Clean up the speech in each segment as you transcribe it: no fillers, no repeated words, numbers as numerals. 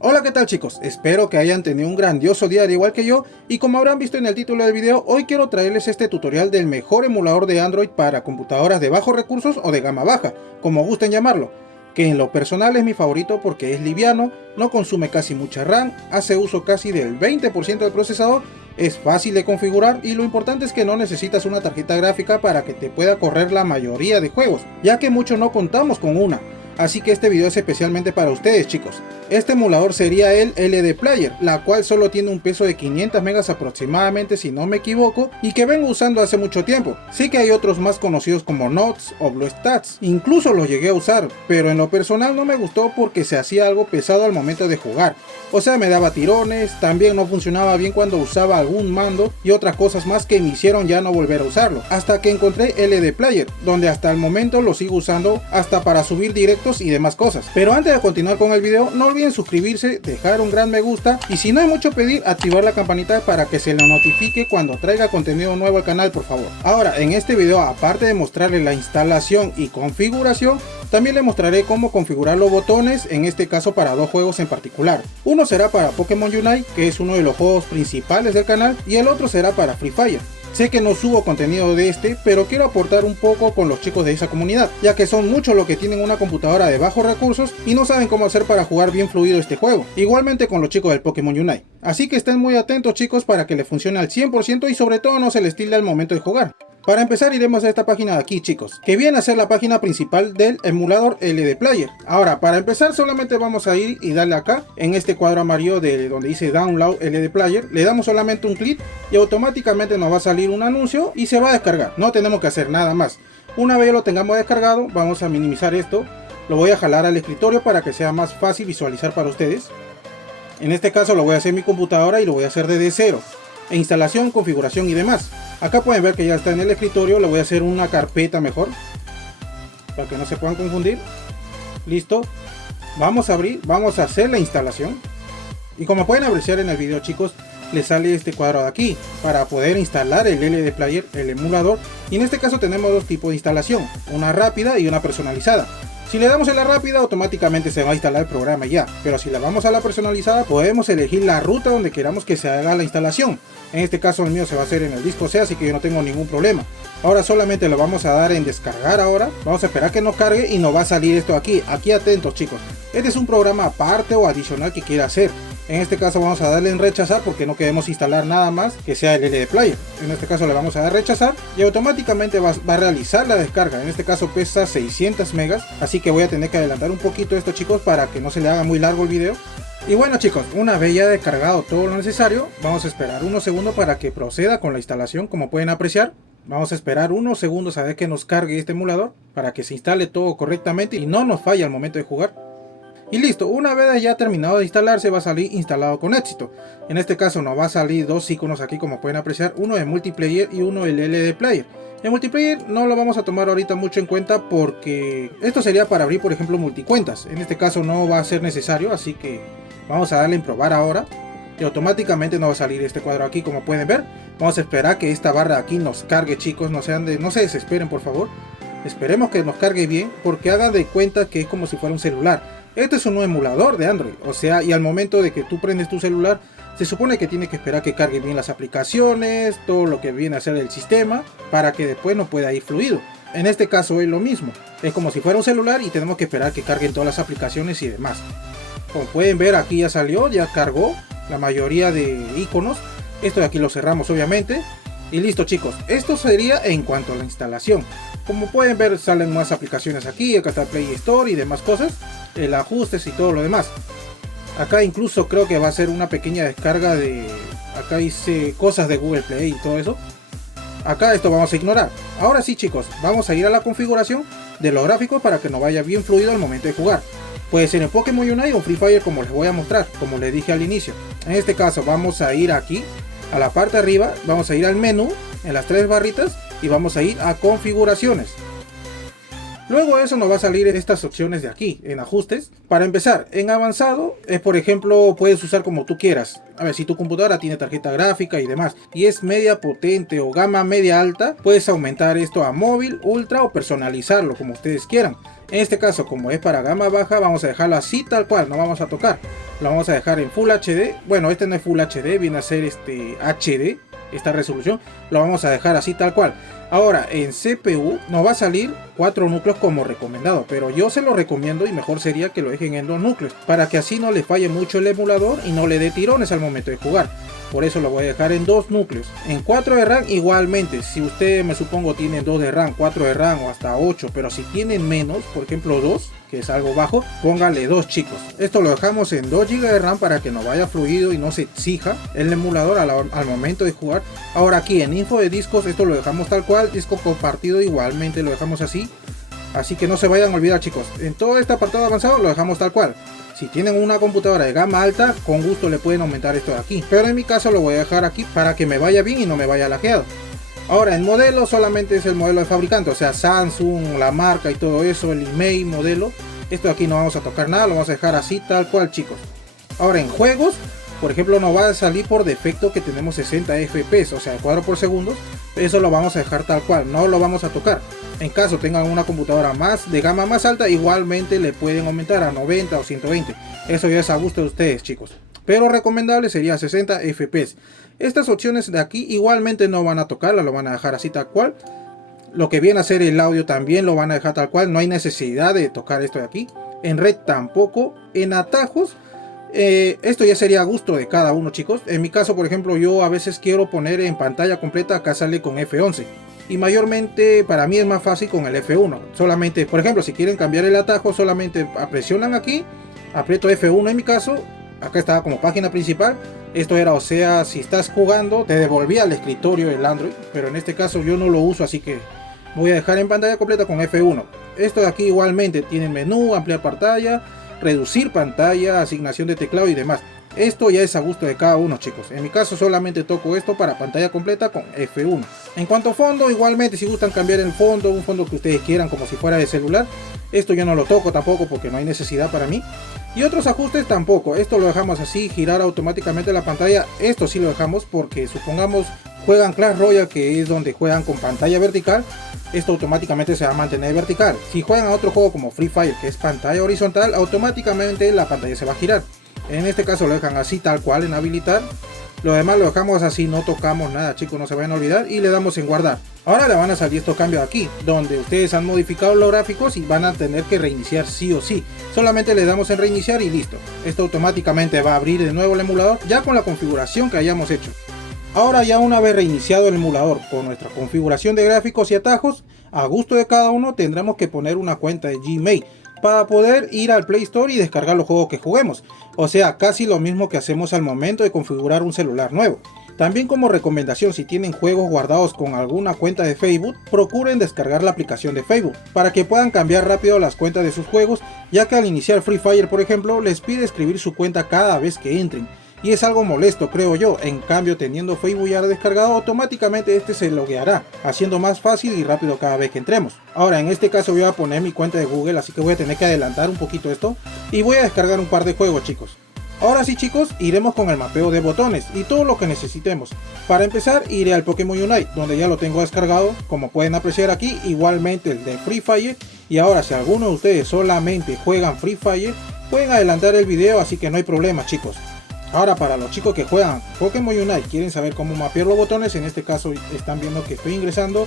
Hola, ¿qué tal chicos? Espero que hayan tenido un grandioso día al igual que yo, y como habrán visto en el título del video, hoy quiero traerles este tutorial del mejor emulador de Android para computadoras de bajos recursos o de gama baja, como gusten llamarlo, que en lo personal es mi favorito porque es liviano, no consume casi mucha RAM, hace uso casi del 20% del procesador, es fácil de configurar y lo importante es que no necesitas una tarjeta gráfica para que te pueda correr la mayoría de juegos, ya que muchos no contamos con una. Así que este video es especialmente para ustedes chicos. Este emulador sería el LD Player, la cual solo tiene un peso de 500 megas aproximadamente si no me equivoco, y que vengo usando hace mucho tiempo. Sí que hay otros más conocidos como Notes o BlueStats, incluso los llegué a usar, pero en lo personal no me gustó porque se hacía algo pesado al momento de jugar. O sea, me daba tirones, también no funcionaba bien cuando usaba algún mando y otras cosas más que me hicieron ya no volver a usarlo. Hasta que encontré LD Player, donde hasta el momento lo sigo usando hasta para subir directos y demás cosas. Pero antes de continuar con el video, no olviden suscribirse, dejar un gran me gusta y si no hay mucho pedir, activar la campanita para que se le notifique cuando traiga contenido nuevo al canal, por favor. Ahora, en este video, aparte de mostrarles la instalación y configuración, también les mostraré cómo configurar los botones, en este caso para dos juegos en particular. Uno será para Pokémon Unite, que es uno de los juegos principales del canal, y el otro será para Free Fire. Sé que no subo contenido de este, pero quiero aportar un poco con los chicos de esa comunidad, ya que son muchos los que tienen una computadora de bajos recursos y no saben cómo hacer para jugar bien fluido este juego. Igualmente con los chicos del Pokémon Unite. Así que estén muy atentos chicos para que le funcione al 100% y sobre todo no se les tilde al momento de jugar. Para empezar iremos a esta página de aquí chicos, que viene a ser la página principal del emulador LD Player. Ahora para empezar solamente vamos a ir y darle acá, en este cuadro amarillo de donde dice Download LD Player, le damos solamente un clic y automáticamente nos va a salir un anuncio y se va a descargar, no tenemos que hacer nada más. Una vez lo tengamos descargado, vamos a minimizar esto, lo voy a jalar al escritorio para que sea más fácil visualizar para ustedes. En este caso lo voy a hacer en mi computadora y lo voy a hacer desde cero, e instalación, configuración y demás. Acá pueden ver que ya está en el escritorio, le voy a hacer una carpeta mejor, para que no se puedan confundir. Listo, vamos a abrir, vamos a hacer la instalación. Y como pueden apreciar en el video chicos, le sale este cuadro de aquí, para poder instalar el LD Player, el emulador. Y en este caso tenemos dos tipos de instalación, una rápida y una personalizada. Si le damos a la rápida, automáticamente se va a instalar el programa ya, pero si le vamos a la personalizada, podemos elegir la ruta donde queramos que se haga la instalación. En este caso el mío se va a hacer en el disco C, así que yo no tengo ningún problema. Ahora solamente lo vamos a dar en descargar ahora, vamos a esperar que nos cargue y nos va a salir esto aquí. Aquí atentos chicos, este es un programa aparte o adicional que quiera hacer. En este caso vamos a darle en rechazar porque no queremos instalar nada más que sea el LD Player. En este caso le vamos a dar rechazar y automáticamente va a realizar la descarga. En este caso pesa 600 megas, así que voy a tener que adelantar un poquito esto chicos para que no se le haga muy largo el video. Y bueno chicos, una vez ya descargado todo lo necesario, vamos a esperar unos segundos para que proceda con la instalación. Como pueden apreciar, vamos a esperar unos segundos a ver que nos cargue este emulador para que se instale todo correctamente y no nos falle al momento de jugar. Y listo, una vez ya terminado de instalarse va a salir instalado con éxito. En este caso nos va a salir dos iconos aquí como pueden apreciar, uno de multiplayer y uno el LD Player. El multiplayer no lo vamos a tomar ahorita mucho en cuenta porque esto sería para abrir por ejemplo multicuentas. En este caso no va a ser necesario, así que vamos a darle en probar ahora. Y automáticamente nos va a salir este cuadro aquí como pueden ver. Vamos a esperar que esta barra aquí nos cargue chicos, no se desesperen por favor. Esperemos que nos cargue bien porque hagan de cuenta que es como si fuera un celular. Este es un nuevo emulador de Android, o sea, y al momento de que tú prendes tu celular, se supone que tienes que esperar que cargue bien las aplicaciones, todo lo que viene a ser el sistema, para que después no pueda ir fluido. En este caso es lo mismo, es como si fuera un celular y tenemos que esperar que carguen todas las aplicaciones y demás. Como pueden ver aquí ya salió, ya cargó la mayoría de iconos, esto de aquí lo cerramos obviamente. Y listo chicos, esto sería en cuanto a la instalación. Como pueden ver salen más aplicaciones aquí, acá está el Play Store y demás cosas, el ajustes y todo lo demás. Acá incluso creo que va a ser una pequeña descarga de, acá dice cosas de Google Play y todo eso. Acá esto vamos a ignorar. Ahora sí chicos, vamos a ir a la configuración de los gráficos para que nos vaya bien fluido al momento de jugar. Puede ser en Pokémon Unite o Free Fire como les voy a mostrar, como les dije al inicio. En este caso vamos a ir aquí a la parte de arriba, vamos a ir al menú en las tres barritas y vamos a ir a configuraciones. Luego de eso nos va a salir estas opciones de aquí en ajustes. Para empezar, en avanzado es por ejemplo puedes usar como tú quieras. A ver, si tu computadora tiene tarjeta gráfica y demás y es media potente o gama media alta, puedes aumentar esto a móvil, ultra o personalizarlo como ustedes quieran. En este caso, como es para gama baja, vamos a dejarlo así tal cual, no vamos a tocar. lo vamos a dejar en Full HD. Bueno, este no es Full HD, viene a ser HD, esta resolución. Lo vamos a dejar así tal cual. Ahora en CPU nos va a salir 4 núcleos como recomendado, pero yo se lo recomiendo y mejor sería que lo dejen en 2 núcleos, para que así no le falle mucho el emulador y no le dé tirones al momento de jugar. Por eso lo voy a dejar en 2 núcleos. En 4 de RAM igualmente, si usted me supongo tiene 2 de RAM, 4 de RAM o hasta 8, pero si tienen menos, por ejemplo 2, que es algo bajo, póngale 2 chicos. Esto lo dejamos en 2 GB de RAM para que no vaya fluido y no se exija el emulador al momento de jugar. Ahora aquí en info de discos esto lo dejamos tal cual, disco compartido igualmente lo dejamos así. Así que no se vayan a olvidar chicos, en todo este apartado avanzado lo dejamos tal cual. Si tienen una computadora de gama alta, con gusto le pueden aumentar esto de aquí. Pero en mi caso lo voy a dejar aquí para que me vaya bien y no me vaya lagueado. Ahora en modelo solamente es el modelo de fabricante, o sea Samsung, la marca y todo eso, el email, modelo. Esto de aquí no vamos a tocar nada, lo vamos a dejar así tal cual chicos. Ahora en juegos, por ejemplo nos va a salir por defecto que tenemos 60 FPS, o sea cuadro por segundo. Eso lo vamos a dejar tal cual, no lo vamos a tocar. En caso tengan una computadora más de gama más alta, igualmente le pueden aumentar a 90 o 120. Eso ya es a gusto de ustedes chicos. Pero recomendable sería 60 FPS. Estas opciones de aquí igualmente no van a tocarlas, lo van a dejar así tal cual. Lo que viene a ser el audio también lo van a dejar tal cual, no hay necesidad de tocar esto de aquí. En red tampoco. En atajos, esto ya sería a gusto de cada uno chicos. En mi caso por ejemplo yo a veces quiero poner en pantalla completa, acá sale con F11. Y mayormente para mí es más fácil con el F1. Solamente, por ejemplo, si quieren cambiar el atajo, solamente presionan aquí, aprieto F1 en mi caso. Acá estaba como página principal. Esto era, o sea, si estás jugando, te devolvía al escritorio el Android. Pero en este caso yo no lo uso, así que voy a dejar en pantalla completa con F1. Esto de aquí igualmente tiene menú, ampliar pantalla, reducir pantalla, asignación de teclado y demás. Esto ya es a gusto de cada uno chicos. En mi caso solamente toco esto para pantalla completa con F1. En cuanto a fondo, igualmente si gustan cambiar el fondo, un fondo que ustedes quieran como si fuera de celular, esto yo no lo toco tampoco porque no hay necesidad para mí. Y otros ajustes tampoco, esto lo dejamos así, girar automáticamente la pantalla, esto sí lo dejamos porque supongamos juegan Clash Royale, que es donde juegan con pantalla vertical, esto automáticamente se va a mantener vertical. Si juegan a otro juego como Free Fire, que es pantalla horizontal, automáticamente la pantalla se va a girar. En este caso lo dejan así tal cual en habilitar. Lo demás lo dejamos así, no tocamos nada chicos, no se vayan a olvidar, y le damos en guardar. Ahora le van a salir estos cambios aquí, donde ustedes han modificado los gráficos y van a tener que reiniciar sí o sí. Solamente le damos en reiniciar y listo. Esto automáticamente va a abrir de nuevo el emulador, ya con la configuración que hayamos hecho. Ahora ya una vez reiniciado el emulador con nuestra configuración de gráficos y atajos, a gusto de cada uno tendremos que poner una cuenta de Gmail para poder ir al Play Store y descargar los juegos que juguemos. O sea, casi lo mismo que hacemos al momento de configurar un celular nuevo. También como recomendación, si tienen juegos guardados con alguna cuenta de Facebook, procuren descargar la aplicación de Facebook para que puedan cambiar rápido las cuentas de sus juegos, ya que al iniciar Free Fire por ejemplo les pide escribir su cuenta cada vez que entren. Y es algo molesto creo yo. En cambio teniendo Facebook ya descargado, automáticamente este se logueará, haciendo más fácil y rápido cada vez que entremos. Ahora en este caso voy a poner mi cuenta de Google, así que voy a tener que adelantar un poquito esto y voy a descargar un par de juegos chicos. Ahora sí chicos, iremos con el mapeo de botones y todo lo que necesitemos. Para empezar iré al Pokémon Unite, donde ya lo tengo descargado, como pueden apreciar aquí, igualmente el de Free Fire. Y ahora si alguno de ustedes solamente juegan Free Fire, pueden adelantar el video, así que no hay problema chicos. Ahora para los chicos que juegan Pokémon Unite, quieren saber cómo mapear los botones, en este caso están viendo que estoy ingresando,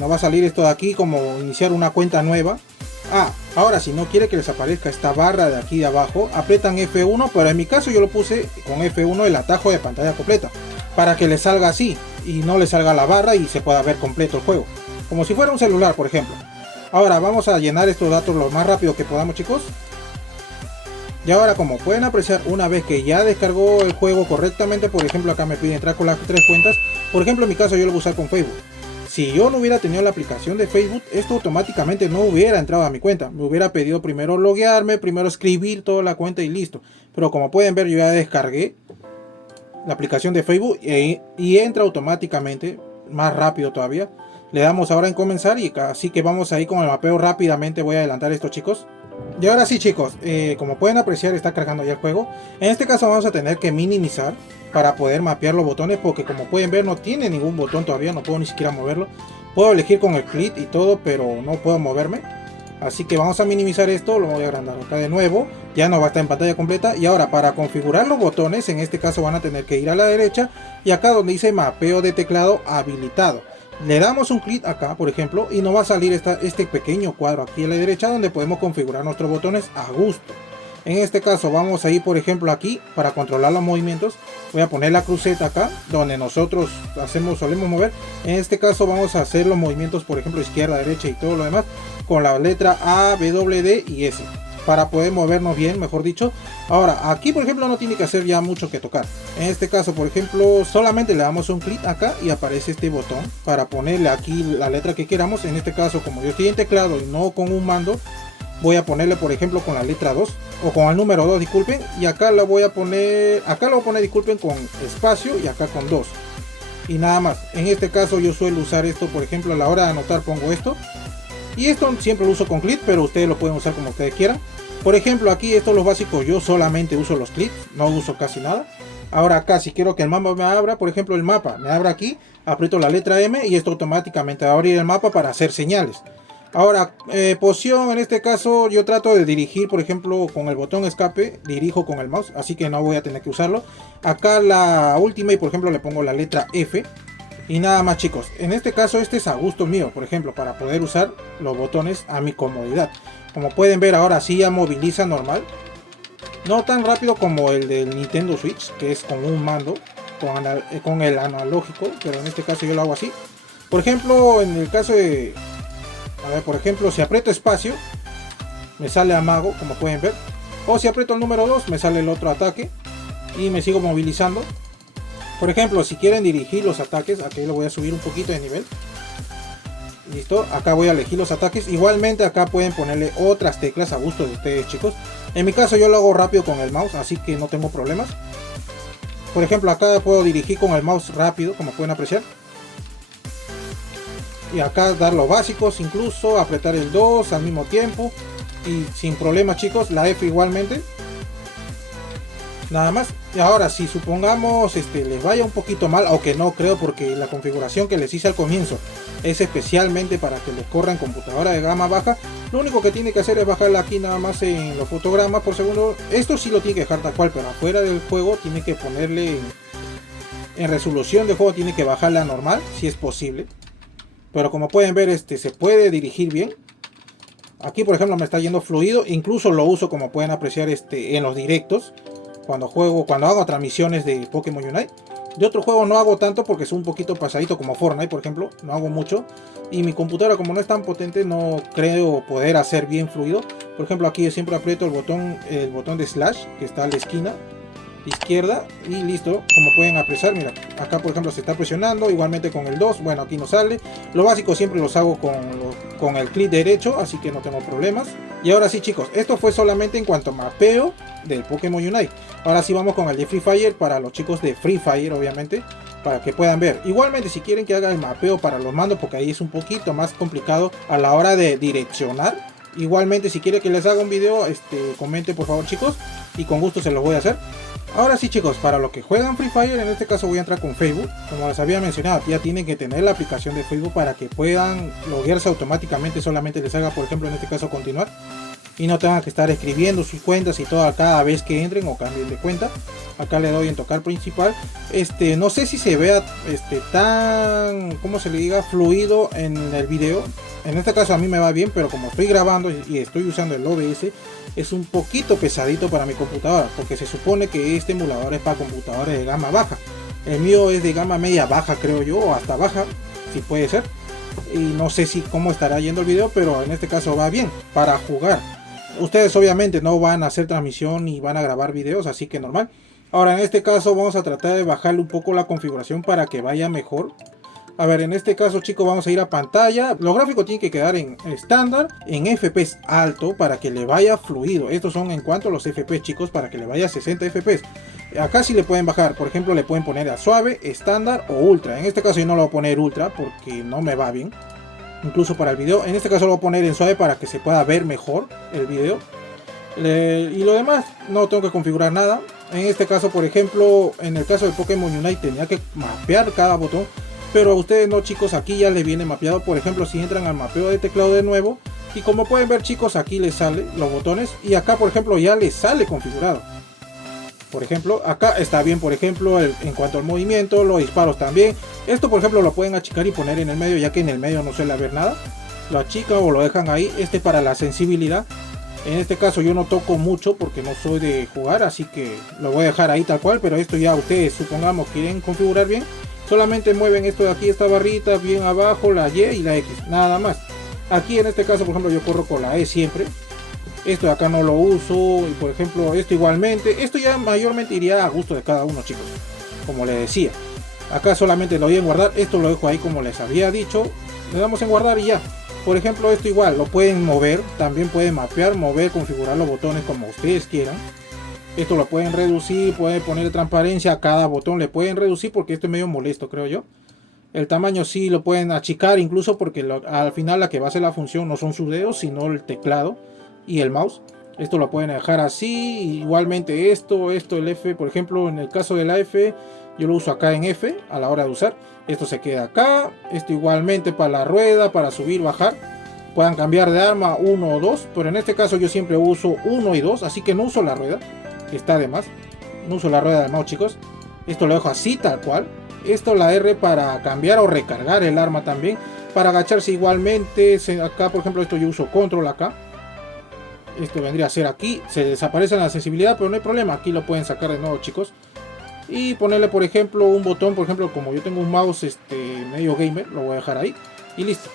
nos va a salir esto de aquí como iniciar una cuenta nueva. Ahora si no quiere que les aparezca esta barra de aquí de abajo, aprietan F1, pero en mi caso yo lo puse con F1 el atajo de pantalla completa, para que les salga así y no les salga la barra y se pueda ver completo el juego, como si fuera un celular por ejemplo. Ahora vamos a llenar estos datos lo más rápido que podamos chicos. Y ahora como pueden apreciar, una vez que ya descargó el juego correctamente, por ejemplo acá me pide entrar con las 3 cuentas, por ejemplo en mi caso yo lo voy a usar con Facebook. Si yo no hubiera tenido la aplicación de Facebook, esto automáticamente no hubiera entrado a mi cuenta. Me hubiera pedido primero loguearme, primero escribir toda la cuenta y listo. Pero como pueden ver yo ya descargué la aplicación de Facebook y entra automáticamente, más rápido todavía. Le damos ahora en comenzar y así que vamos ahí con el mapeo rápidamente. Voy a adelantar esto chicos. Y ahora sí chicos, como pueden apreciar está cargando ya el juego. En este caso vamos a tener que minimizar para poder mapear los botones, porque como pueden ver no tiene ningún botón todavía, no puedo ni siquiera moverlo. Puedo elegir con el clic y todo, pero no puedo moverme. Así que vamos a minimizar esto, lo voy a agrandar acá de nuevo, ya no va a estar en pantalla completa. Y ahora para configurar los botones, en este caso van a tener que ir a la derecha y acá donde dice mapeo de teclado habilitado, le damos un clic acá por ejemplo y nos va a salir este pequeño cuadro aquí a la derecha donde podemos configurar nuestros botones a gusto. En este caso vamos a ir por ejemplo aquí para controlar los movimientos, voy a poner la cruceta acá donde nosotros solemos mover. En este caso vamos a hacer los movimientos por ejemplo izquierda, derecha y todo lo demás con la letra A, W, D y S para poder movernos bien, mejor dicho. Ahora aquí por ejemplo no tiene que hacer ya mucho que tocar. En este caso por ejemplo solamente le damos un clic acá y aparece este botón para ponerle aquí la letra que queramos. En este caso como yo estoy en teclado y no con un mando, voy a ponerle por ejemplo con la letra 2 o con el número 2, disculpen, y acá lo voy a poner, disculpen, con espacio y acá con 2 y nada más. En este caso yo suelo usar esto por ejemplo a la hora de anotar, pongo esto y esto siempre lo uso con clic, pero ustedes lo pueden usar como ustedes quieran. Por ejemplo aquí estos los básicos yo solamente uso los clics, no uso casi nada. Ahora acá si quiero que el mapa me abra, por ejemplo el mapa me abra aquí, aprieto la letra M y esto automáticamente va a abrir el mapa para hacer señales. Ahora, posición, en este caso yo trato de dirigir, por ejemplo, con el botón escape, dirijo con el mouse, así que no voy a tener que usarlo. Acá la última y por ejemplo le pongo la letra F y nada más chicos. En este caso este es a gusto mío, por ejemplo, para poder usar los botones a mi comodidad. Como pueden ver ahora sí ya moviliza normal. No tan rápido como el del Nintendo Switch, que es con un mando, con el analógico, pero en este caso yo lo hago así. Por ejemplo, en el caso de... A ver, por ejemplo, si aprieto espacio, me sale amago, como pueden ver. O si aprieto el número 2, me sale el otro ataque. Y me sigo movilizando. Por ejemplo, si quieren dirigir los ataques, aquí lo voy a subir un poquito de nivel. Listo, acá voy a elegir los ataques. Igualmente acá pueden ponerle otras teclas a gusto de ustedes, chicos. En mi caso yo lo hago rápido con el mouse, así que no tengo problemas. Por ejemplo, acá puedo dirigir con el mouse rápido, como pueden apreciar. Y acá dar los básicos, incluso apretar el 2 al mismo tiempo y sin problema chicos, la F igualmente, nada más. Y ahora si supongamos les vaya un poquito mal, aunque no creo porque la configuración que les hice al comienzo es especialmente para que les corra en computadora de gama baja, lo único que tiene que hacer es bajarla aquí nada más en los fotogramas por segundo. Esto sí lo tiene que dejar tal cual, pero afuera del juego tiene que ponerle en resolución de juego, tiene que bajarla normal si es posible. Pero como pueden ver, se puede dirigir bien. Aquí por ejemplo me está yendo fluido. Incluso lo uso, como pueden apreciar, en los directos. Cuando hago transmisiones de Pokémon Unite. De otro juego no hago tanto porque es un poquito pasadito, como Fortnite por ejemplo. No hago mucho. Y mi computadora, como no es tan potente, no creo poder hacer bien fluido. Por ejemplo aquí yo siempre aprieto el botón de slash que está a la esquina izquierda y listo. Como pueden apreciar, mira, acá por ejemplo se está presionando, igualmente con el 2, bueno aquí no sale. Lo básico siempre los hago con el clic derecho, así que no tengo problemas. Y ahora sí chicos, esto fue solamente en cuanto a mapeo del Pokémon Unite. Ahora sí vamos con el de Free Fire para los chicos de Free Fire, obviamente, para que puedan ver. Igualmente si quieren que haga el mapeo para los mandos, porque ahí es un poquito más complicado a la hora de direccionar. Igualmente si quieren que les haga un video, comenten por favor chicos, y con gusto se los voy a hacer. Ahora sí chicos, para los que juegan Free Fire, en este caso voy a entrar con Facebook. Como les había mencionado, ya tienen que tener la aplicación de Facebook para que puedan loguearse automáticamente. Solamente les haga, por ejemplo, en este caso continuar, y no tengan que estar escribiendo sus cuentas y todo cada vez que entren o cambien de cuenta. Acá le doy en tocar principal. No sé si se vea tan, como se le diga, fluido en el video. En este caso a mí me va bien, pero como estoy grabando y estoy usando el OBS, es un poquito pesadito para mi computadora, porque se supone que este emulador es para computadores de gama baja. El mío es de gama media baja, creo yo, o hasta baja, si puede ser. Y no sé si cómo estará yendo el video, pero en este caso va bien para jugar. Ustedes obviamente no van a hacer transmisión ni van a grabar videos, así que normal. Ahora en este caso vamos a tratar de bajarle un poco la configuración para que vaya mejor. A ver, en este caso chicos vamos a ir a pantalla. Los gráficos tienen que quedar en estándar, en FPS alto para que le vaya fluido. Estos son en cuanto a los FPS chicos, para que le vaya a 60 FPS. Acá sí le pueden bajar, por ejemplo le pueden poner a suave, estándar o ultra. En este caso yo no lo voy a poner ultra porque no me va bien, incluso para el video. En este caso lo voy a poner en suave para que se pueda ver mejor el video. Y lo demás no tengo que configurar nada. En este caso por ejemplo, en el caso de Pokémon Unite tenía que mapear cada botón, pero a ustedes no chicos, aquí ya les viene mapeado. Por ejemplo si entran al mapeo de teclado de nuevo, Y como pueden ver chicos, aquí les sale los botones y acá por ejemplo ya les sale configurado. Por ejemplo, acá está bien, por ejemplo, en cuanto al movimiento, los disparos también. Esto, por ejemplo, lo pueden achicar y poner en el medio, ya que en el medio no suele haber nada. Lo achican o lo dejan ahí. Este para la sensibilidad. En este caso yo no toco mucho porque no soy de jugar, así que lo voy a dejar ahí tal cual. Pero esto ya ustedes, supongamos, quieren configurar bien. Solamente mueven esto de aquí, esta barrita, bien abajo, la Y y la X. Nada más. Aquí en este caso, por ejemplo, yo corro con la E siempre. Esto de acá no lo uso, y por ejemplo esto igualmente. Esto ya mayormente iría a gusto de cada uno chicos, como les decía. Acá solamente lo doy en guardar, esto lo dejo ahí como les había dicho. Le damos en guardar y ya. Por ejemplo esto igual, lo pueden mover, también pueden mapear, mover, configurar los botones como ustedes quieran. Esto lo pueden reducir, pueden poner transparencia a cada botón, le pueden reducir porque esto es medio molesto creo yo. El tamaño sí lo pueden achicar incluso porque al final la que va a hacer la función no son sus dedos sino el teclado y el mouse. Esto lo pueden dejar así. Igualmente esto, el F, por ejemplo, en el caso de la F, yo lo uso acá en F a la hora de usar. Esto se queda acá. Esto igualmente para la rueda, para subir, bajar. Puedan cambiar de arma 1 o 2, pero en este caso yo siempre uso 1 y 2, así que no uso la rueda, está de más. No uso la rueda del mouse chicos. Esto lo dejo así tal cual. Esto la R para cambiar o recargar el arma también. Para agacharse igualmente, acá por ejemplo esto yo uso control acá. Esto vendría a ser aquí, se desaparece la sensibilidad, pero no hay problema, aquí lo pueden sacar de nuevo chicos. Y ponerle por ejemplo un botón, por ejemplo como yo tengo un mouse medio gamer, lo voy a dejar ahí y listo.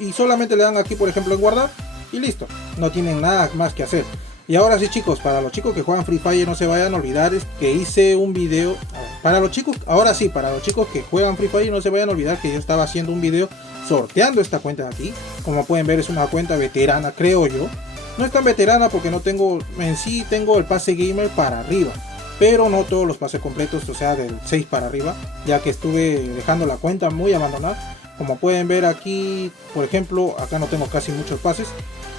Y solamente le dan aquí por ejemplo en guardar y listo, no tienen nada más que hacer. Y ahora sí chicos, para los chicos que juegan Free Fire no se vayan a olvidar que hice un video. Para los chicos, ahora sí, para los chicos que juegan Free Fire no se vayan a olvidar que yo estaba haciendo un video sorteando esta cuenta de aquí. Como pueden ver es una cuenta veterana creo yo. No es tan veterana porque no tengo, en sí tengo el pase gamer para arriba, pero no todos los pases completos, o sea del 6 para arriba, ya que estuve dejando la cuenta muy abandonada. Como pueden ver aquí, por ejemplo, acá no tengo casi muchos pases,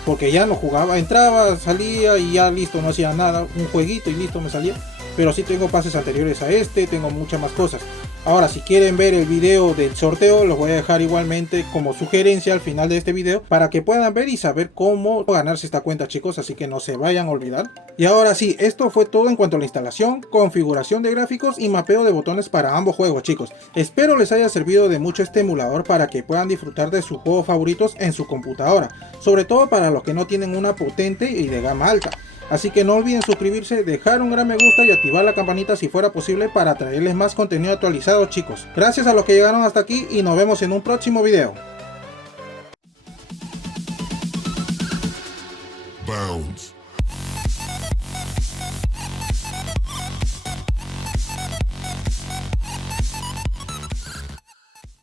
porque ya no jugaba, entraba, salía y ya listo, no hacía nada, un jueguito y listo me salía. Pero sí tengo pases anteriores a este, tengo muchas más cosas. Ahora si quieren ver el video del sorteo, los voy a dejar igualmente como sugerencia al final de este video para que puedan ver y saber cómo ganarse esta cuenta chicos, así que no se vayan a olvidar. Y ahora sí, esto fue todo en cuanto a la instalación, configuración de gráficos y mapeo de botones para ambos juegos chicos. Espero les haya servido de mucho este emulador para que puedan disfrutar de sus juegos favoritos en su computadora, sobre todo para los que no tienen una potente y de gama alta. Así que no olviden suscribirse, dejar un gran me gusta y activar la campanita si fuera posible para traerles más contenido actualizado chicos. Gracias a los que llegaron hasta aquí y nos vemos en un próximo video. Bounds.